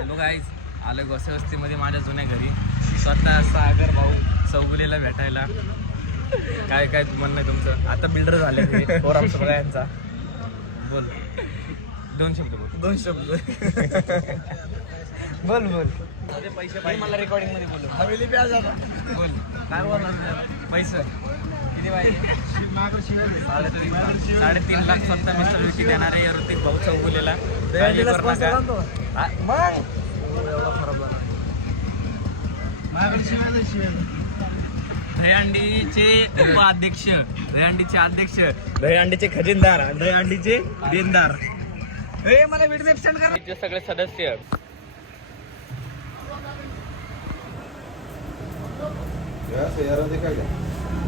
Hello guys, आलो गोसेवस्तीमध्ये माझ्या जुन्या घरी. स्वतः सागर भाऊ चौगुलेला भेटायला. काय काय म्हणणं तुमचं? आता बिल्डर झाले ते पोराम बघा यांचा. बोल 2 शब्द बोल. 2 शब्द बोल बोल. पैसे पाहिजे मला रेकॉर्डिंग मध्ये बोल. हवेली पे आ जाता बोल. काय बोलणार? पैसे किती पाहिजे? 3.5 लाख स्वतः मिस्टर विकी देणार आहे ऋतिक भाऊ चौगुलेला. दहीहंडीचे उपाध्यक्ष, दहीहंडीचे अध्यक्ष, दहीहंडीचे खजिनदार, दहीहंडीचे देणदार, हे मला व्हिडिओ सेंड करा. सगळे सदस्य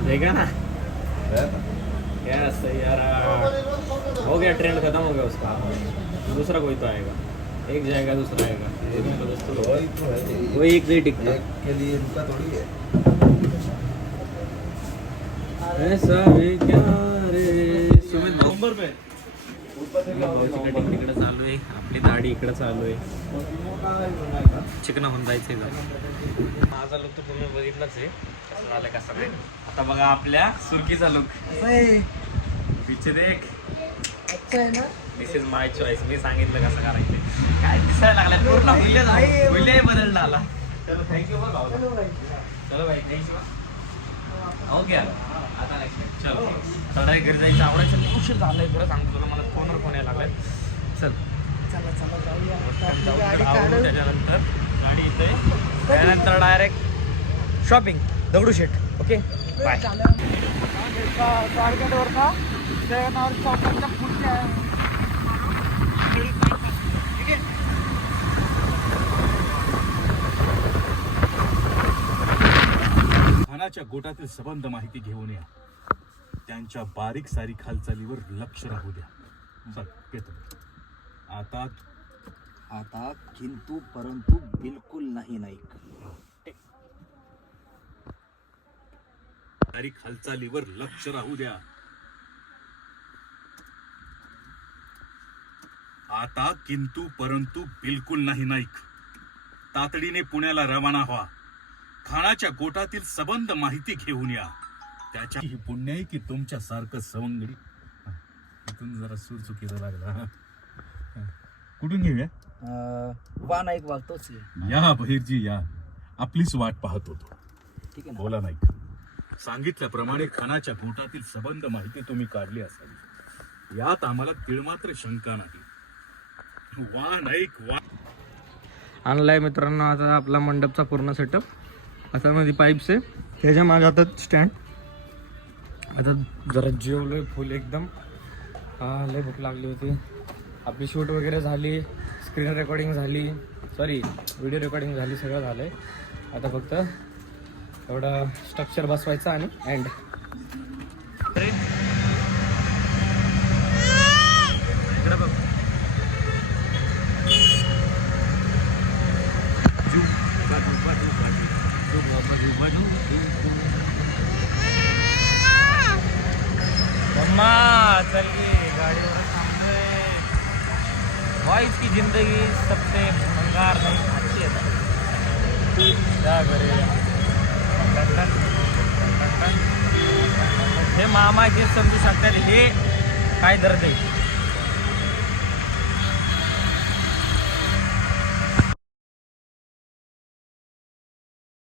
देखा ना, क्या सैयारा हो गया, ट्रेंड खत्म हो गया उसका. दूसरा कोई तो आएगा, एक जाएगा दूसरा आएगा. वही एक से टिकता के लिए रुका थोड़ी है. ऐसा भी क्या रे सुमित नंबर पे भाऊची कटिंग तिकडे चालू आहे, आपली दाढी इकडे चालू आहे. चिकन होऊन जायचंय. माझा लुक तर तुम्ही बघितलाच आहे कसं झालं कसं नाही. आता बघा आपल्या सुरकीचा लुक. पीछे देख, अच्छा आहे ना. दिस इज माय चॉईस. मी सांगितलं कसं करायचं. काय दिसायला लागलं पूर्ण हुइले बदल डाला. चलो थँक्यू भाऊ. चलो भाई थँक्यू. हो गया आता नेक्स्ट. चलो चढाई घरी जायचं आवडायचं. उशीर झालाय बरं सांगतो तुला. मला फोनवर फोन यायला लागलाय. चल चला चला जाऊया. त्याच्यानंतर गाडी इथे, त्यानंतर direct shopping Dagdusheth. Okay bye. टार्गेटवर का जयनावर चौकाच्या पुढच्या खानाच्या गोटातील संबंध माहिती घेऊन या. त्यांच्या बारीक सारीक हालचालीवर लक्ष राहू द्या. आता आता किंतु परंतु बिलकुल नाही नाईक. बारीक हालचालीवर लक्ष राहू द्या. आता किंतु परंतु बिलकुल नाही नाईक. तातडीने पुण्याला रवाना व्हा. खानाच्या गोटातील संबंध माहिती घेऊन या. त्याच्या ही पुण्य आहे की तुमच्या सारखं सवंगडी. इथून जरा सूर चुकीचा लागला. कुठून घेऊया? वा नाईक वागतोच. या बहिरजी या, आपलीच वाट पाहत होतो. ठीक आहे. बोला नाईक. सांगितल्याप्रमाणे खानाच्या गोटातील संबंध माहिती तुम्ही काढली असावी, यात आम्हाला तिळमात्र शंका नाही. वा नाईक वा. आणलाय मित्रांनो आता आपला मंडपचा पूर्ण सेटअप. आता मध्ये पाईप्स आहे, त्याच्या मागे आता स्टँड. आता जरा जेवलोय फुल एकदम. लय भूक लागली होती. आपली शूट वगैरे झाली, स्क्रीन रेकॉर्डिंग झाली, सॉरी व्हिडिओ रेकॉर्डिंग झाली, सगळं झालंय. आता फक्त एवढा स्ट्रक्चर बसवायचा आणि एंड. इकडे बघ. मम्मा चल गई गाड़ीवर थांबलोय. बॉयज की जिंदगी सबसे भंगार नहीं अच्छी है. क्या करे हे मामा जे समजू शकतात हे काय दर्द आहे.